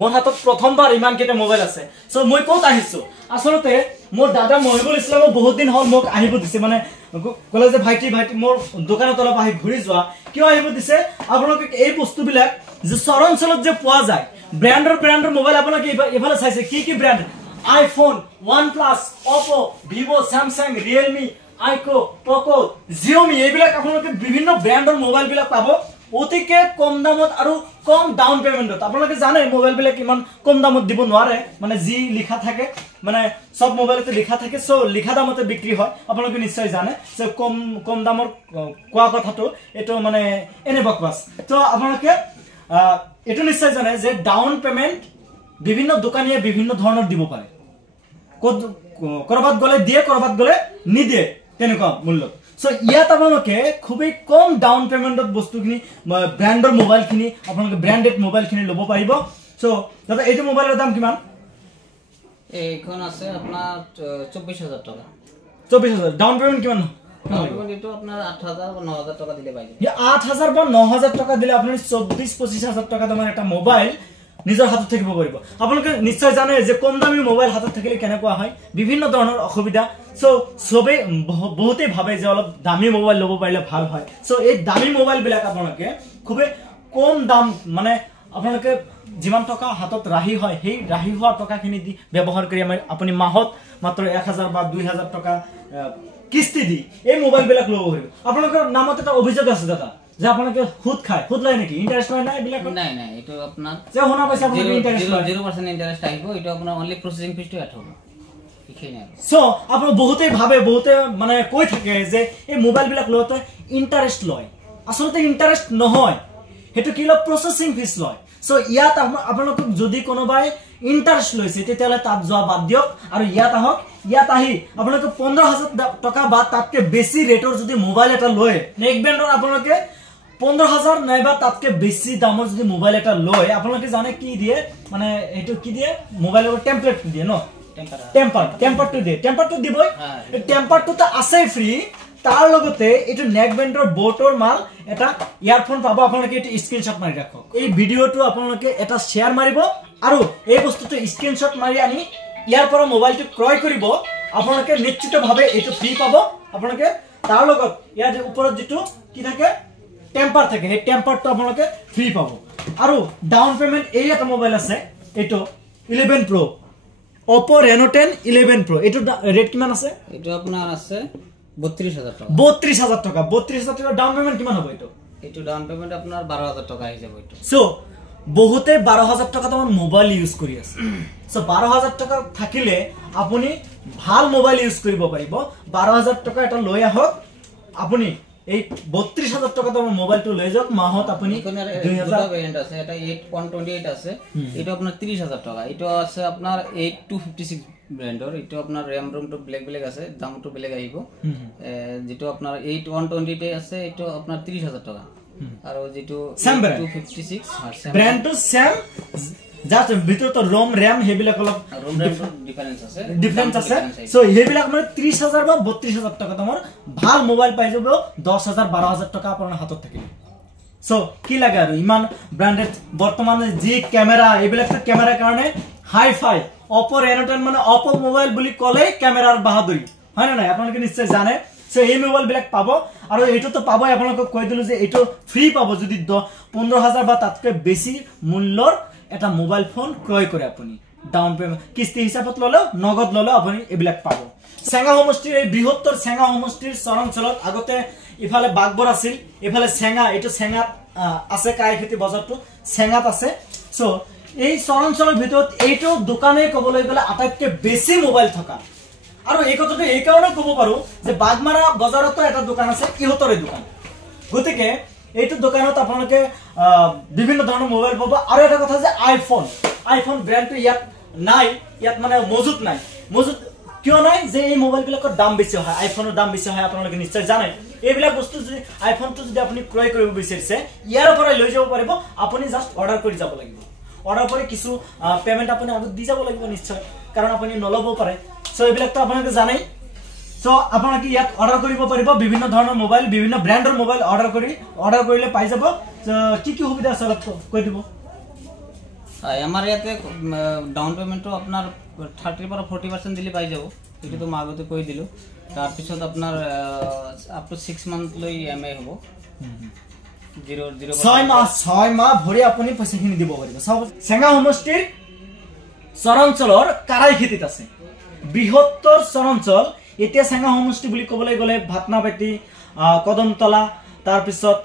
মোৰ হাতত প্ৰথমবাৰ ইমান কেইটা মোবাইল আছে সো মই ক'ত আহিছো আসলতে মোৰ দাদা মহিবুল ইছলামক বহুত দিন হল মোক আহিব দিছে মানে কলে যে ভাইটি মোৰ দোকানত অলপ আহি ঘূৰি যোৱা কিয় আহিব দিছে আপোনালোকে এই বস্তুবিলাক যে চৰঞ্চলত যে পোৱা যায় ব্ৰ্যান্ডৰ মোবাইল আপোনালোকে এফালে চাইছে কি brand iPhone OnePlus Oppo Vivo Samsung Realme Ico Poco Xiaomi এইবিলাক আপোনালোকে বিভিন্ন ব্ৰ্যান্ডৰ মোবাইল বিলাক পাব অতিকে কম দামত আৰু কম ডাউন পেমেন্টত আপোনালোকে জানে মোবাইল বিলাক ইমান কম দামত দিব নোৱাৰে মানে যি লিখা থাকে মানে সব মোবাইলতে লিখা থাকে সো লিখা দামতে বিক্ৰী হয় আপোনালোকে নিশ্চয় জানে যে কম দামৰ কোৱা কথাটো এটো মানে এনে বকবাস তো আপোনালোকে এটো নিশ্চয় জানে যে ডাউন পেমেন্ট বিভিন্ন দোকানীয়ে বিভিন্ন ধৰণৰ দিব পাৰে কৰবাত গলে দিয়ে কৰবাত গলে নিদিয়ে তেনেকুৱা মূল্য সো ইয়াত আপোনালোকে খুবই কম ডাউন পেমেন্টত বস্তুখিনি ব্ৰ্যান্ডৰ মোবাইলখিনি আপোনালোকে ব্ৰ্যান্ডেড মোবাইলখিনি লব পাৰিব সো দাদা এইটো মোবাইলৰ দাম কিমান এইখন আছে আপোনাৰ 24000 টাকা 24000 ডাউন পেমেন্ট কিমান এইটো আপোনাৰ 8000 বা 9000 টাকা দিলে পাই যাব 8000 বা 9000 টাকা দিলে আপুনি 24-25000 টাকা দামৰ এটা মোবাইল নিজৰ হাতত থাকিব পাৰিব আপোনালোকে নিশ্চয় জানে যে কম দামী মোবাইল হাতত থাকিলে কেনেকুৱা হয় বিভিন্ন ধৰণৰ অসুবিধা সো সবে বহুতে ভাবে যে অলপ দামী মোবাইল লব পাৰিলে ভাল হয় সো এই দামী মোবাইল বিলাক আপোনালোকে খুব কম দাম মানে আপোনালোকে যিমান টকা হাতত ৰাহি হয় সেই ৰাহি হোৱা টকাখিনি দি ব্যৱহাৰ কৰি আপুনি মাহত মাত্ৰ 1000 বা 2000 টকা কিস্তি দি এই মোবাইল বিলাক লব পাৰিব আপোনালোকৰ নামত এটা অভিযোগ আছে দাদা যে আপোনালোকে খুদ লয় নেকি ইন্টারেস্ট লয় না এবিলাক নাই এটো আপোনাৰ যে হোনা পইচা আপোনালোকে ইন্টাৰেস্ট 0% ইন্টাৰেস্ট আহিব এটো আপোনাৰ অনলি প্ৰসেসিং ফিস টো এড হ'ব সো আপোন বহুতে মানে কৈ থাকে যে এই মোবাইল বিলাক লওতে ইন্টারেস্ট লয় আসলে ইন্টারেস্ট নহয় হেতু কি লয় প্রসেসিং ফিস লয় সো ইয়াত আপোনালোক যদি কোনোবাই ইন্টারেস্ট লৈছে তেতিয়ালে তাত যোৱা বাদ দিয়ক আৰু ইয়াত আহি আপোনালোক 15000 টকা বা তাতকে বেছি ৰেটৰ যদি মোবাইল এটা লয় নেক ব্ৰ্যান্ডৰ আপোনালোকে 15000 নাইবা তাতকে বেছি দামৰ যদি মোবাইল এটা লয় আপোনালোকে জানে কি দিয়ে মানে এটো কি দিয়ে মোবাইলৰ টেমপ্লেট দিয়ে ন টেম্পাৰ টু দিবই টেম্পাৰ টু তা আছে ফ্ৰী তাৰ লগতে এটো নেক ব্ৰ্যান্ডৰ বোটৰ মাল এটা ইয়াৰফোন পাব আপোনালোকে এটো স্ক্ৰিনশ্বট মাৰি ৰাখক এই ভিডিওটো আপোনালোকে এটা শেয়াৰ মাৰিব আৰু এই বস্তুটো স্ক্ৰিনশ্বট মাৰি আনি ইয়াৰ পৰা মোবাইলটো ক্ৰয় কৰিব আপোনালোকে নিশ্চিতভাৱে এটো ফ্ৰী পাব আপোনালোকে তাৰ লগত ইয়াৰ ওপৰত যেটো কি থাকে টেম্পাৰ থাকে এই টেম্পাৰটো আপোনালোকে ফ্ৰী পাব আৰু ডাউন পেমেন্ট এই এটা মোবাইল আছে এটো 11 Pro Oppo Reno 10 11 Pro এটো ৰেট কিমান আছে এটো আপোনাৰ আছে 32000 টাকা 32000 টাকা 32000 টাকা ডাউন পেমেন্ট কিমান হ'ব এটো ডাউন পেমেন্ট আপোনাৰ 12000 টাকা আহি যাব এটো সো বহুতে 12000 টাকা দামৰ মোবাইল ইউজ কৰি আছে সো 12000 টাকা থাকিলে আপুনি ভাল মোবাইল ইউজ কৰিব পাৰিব 12000 টাকা এটা লৈ আহক আপুনি এই 32000 টাকা দামৰ মোবাইলটো লৈ যাওক মাহত আপুনি 2000 ভেৰিয়েন্ট আছে এটা 8128 আছে এটো আপোনাৰ 30000 টাকা এটো আছে আপোনাৰ 8256 ব্ৰ্যান্ডৰ এটো আপোনাৰ RAM ROM টো ব্লেক আছে দামটো ব্লেক আহিব যেটো আপোনাৰ 8128 আছে এটো আপোনাৰ 30000 টাকা আৰু যেটো 256 ব্ৰ্যান্ড তো সেম জাস্ট ভিতৰত তো ROM RAM হেবিলাক অলপ ROM RAM ডিফাৰেন্স আছে সো হেবিলাক মানে 30000 বা 32000 টাকা দামৰ ভাল মোবাইল পাই যাব 10000 12000 টাকা আপোনাৰ হাতত থাকিব সো কি লাগে আৰু ইমান ব্ৰ্যান্ডেড বৰ্তমানে যি ক্যামেৰা এইবিলাক তো ক্যামেৰাৰ কাৰণে হাই ফাই Oppo Reno 10 মানে Oppo মোবাইল বুলি কলে ক্যামেৰাৰ বাহাদুৰি হয় না নাই আপোনালোকে নিশ্চয় জানে সো এই মোবাইল বিলাক পাব আৰু এটো তো পাবই আপোনালোক কৈ দিলো যে এটো ফ্ৰী পাব যদি 15000 বা তাতকৈ বেছি মূল্যৰ এটা মোবাইল ফোন ক্ৰয় কৰে আপুনি ডাউন পেমেন্ট কিস্তি হিচাপত ললে নগদ ললে আপুনি এবিলাক পাব চেঙ্গা হোমষ্টিৰ এই বৃহত্তৰ চেঙ্গা হোমষ্টিৰ চৰঞ্চলত আগতে ইফালে বাগবৰ আছিল ইফালে চেঙ্গা এটো চেঙ্গাত আছে কাইখেতি বজাৰটো চেঙ্গাত আছে সো এই চৰঞ্চলৰ ভিতৰত এইটো দোকানে কবলৈ গলে আটাইতকৈ বেছি মোবাইল থকা আৰু এই কথাটো এই কাৰণে ক'ব পাৰো যে বাগমাৰা বজাৰতো এটা দোকান আছে ইহতৰে দোকান গতিকে এইটো দোকানত আপোনালোকে বিভিন্ন ধৰণৰ মোবাইল পাব আৰু এটা কথা যে আইফোন ব্র্যান্ডটো ইয়াত নাই ইয়াত মানে মজুত নাই মজুত কিয় নাই যে এই মোবাইল বিলাকৰ দাম বেছি হয় আইফোনৰ দাম বেছি হয় আপোনালোকে নিশ্চয় জানে এইবিলাক বস্তু যদি আইফোনটো যদি আপুনি ক্ৰয় কৰিব বিচাৰিছে ইয়াৰ পৰা লৈ যাব পাৰিব আপুনি জাস্ট অৰ্ডাৰ কৰি যাব লাগিব অৰ্ডাৰ কৰি কিছু পেমেন্ট আপুনি আগত দি যাব লাগিব নিশ্চয় কাৰণ আপুনি নলব পাৰে সো এইবিলাক তো আপোনালোকে জানেই সো আপোনালোকে ইয়াত অৰ্ডাৰ কৰিব পাৰিব বিভিন্ন ধৰণৰ মোবাইল বিভিন্ন ব্ৰ্যান্ডৰ মোবাইল অৰ্ডাৰ কৰিলে পাই যাব কি সুবিধা আছে অলপ কৈ দিব আমাৰ ইয়াতে ডাউন পেমেণ্টটো আপোনাৰ 30 পৰা 40% দিলে পাই যাব, এইটোতো মই আগতে কৈ দিলোঁ। তাৰপিছত আপোনাৰ আপ টু 6 মান্থ লৈ EMI হ'ব। 6 মাহ ভৰি আপুনি পইচাখিনি দিব পাৰিব। চাওক চেঙা সমষ্টিৰ চৰাঞ্চলৰ কাৰাইখেতিত আছে, বৃহত্তৰ চৰাঞ্চল। এতিয়া চেঙা সমষ্টি বুলি ক'বলৈ গ'লে ভাতনাপাটি, কদমতলা, তাৰপিছত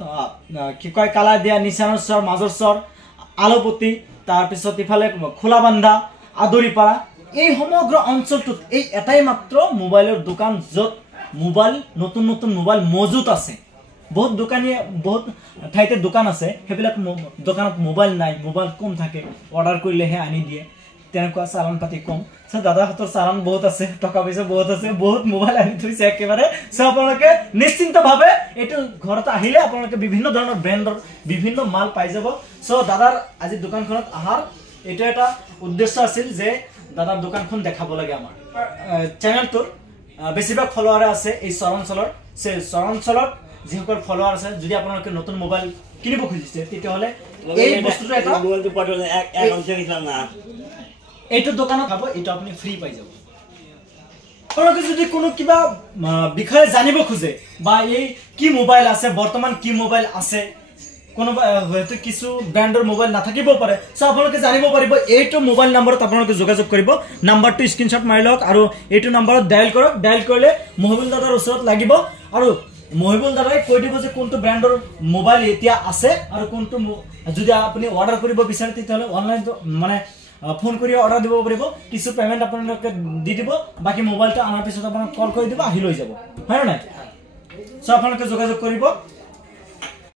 কি কয় কালাদিয়া, নিচানেশ্বৰ, মাজৰচৰ, আলপতি, তাৰপিছত ইফালে খোলাবান্ধা, আদৰিপাৰা, এই সমগ্ৰ অঞ্চলটোত এই এটাই মাত্ৰ মোবাইলৰ দোকান, য'ত মোবাইল নতুন নতুন মোবাইল মজুত আছে। বহুত দোকানীয়ে বহুত ঠাইতে দোকান আছে, সেইবিলাক দোকানত মোবাইল নাই, মোবাইল কম থাকে, অৰ্ডাৰ কৰিলেহে আনি দিয়ে, তেনেকুৱা চালান পাতি কম। চ' দাদাহঁতৰ চালান বহুত আছে, টকা পইচা বহুত আছে, বহুত মোবাইল আনি থৈছে একেবাৰে। চ' আপোনালোকে নিশ্চিন্তভাৱে এইটো ঘৰত আহিলে আপোনালোকে বিভিন্ন ধৰণৰ ব্ৰেণ্ডৰ বিভিন্ন মাল পাই যাব। চ' দাদাৰ আজি দোকানখনত অহাৰ এইটো এটা উদ্দেশ্য আছিল যে দাদাৰ দোকানখন দেখাব লাগে। আমাৰ চেনেলটোৰ বেছিভাগ ফলোৱাৰ আছে এই চৰাঞ্চলৰ। চৰাঞ্চলত যিসকল ফলোৱাৰ আছে, যদি আপোনালোকে নতুন মোবাইল কিনিব খুজিছে তেতিয়াহ'লে এই বস্তুটো এটা এইটো দোকানত পাব, এইটো আপুনি ফ্ৰী পাই যাব। আপোনালোকে যদি কোনো কিবা বিষয়ে জানিব খোজে বা এই কি মোবাইল আছে, বৰ্তমান কি মোবাইল আছে, কোনোবা হয়তো কিছু ব্ৰেণ্ডৰ মোবাইল নাথাকিব পাৰে, চ' আপোনালোকে জানিব পাৰিব। এইটো মোবাইল নম্বৰত আপোনালোকে যোগাযোগ কৰিব, নাম্বাৰটো স্ক্ৰীনশ্বট মাৰি লওক আৰু এইটো নম্বৰত ডায়েল কৰক। ডায়েল কৰিলে মহিবুল দাদাৰ ওচৰত লাগিব আৰু মহিবুল দাদাই কৈ দিব যে কোনটো ব্ৰেণ্ডৰ মোবাইল এতিয়া আছে আৰু কোনটো। যদি আপুনি অৰ্ডাৰ কৰিব বিচাৰে তেতিয়াহ'লে অনলাইন মানে ফোন কৰি অৰ্ডাৰ দিব পাৰিব, কিছু পেমেণ্ট আপোনালোকে দি দিব, বাকী মোবাইলটো অনাৰ পিছত আপোনাক কল কৰি দিব, আহি লৈ যাব, হয় নে নাই? চ' আপোনালোকে যোগাযোগ কৰিব।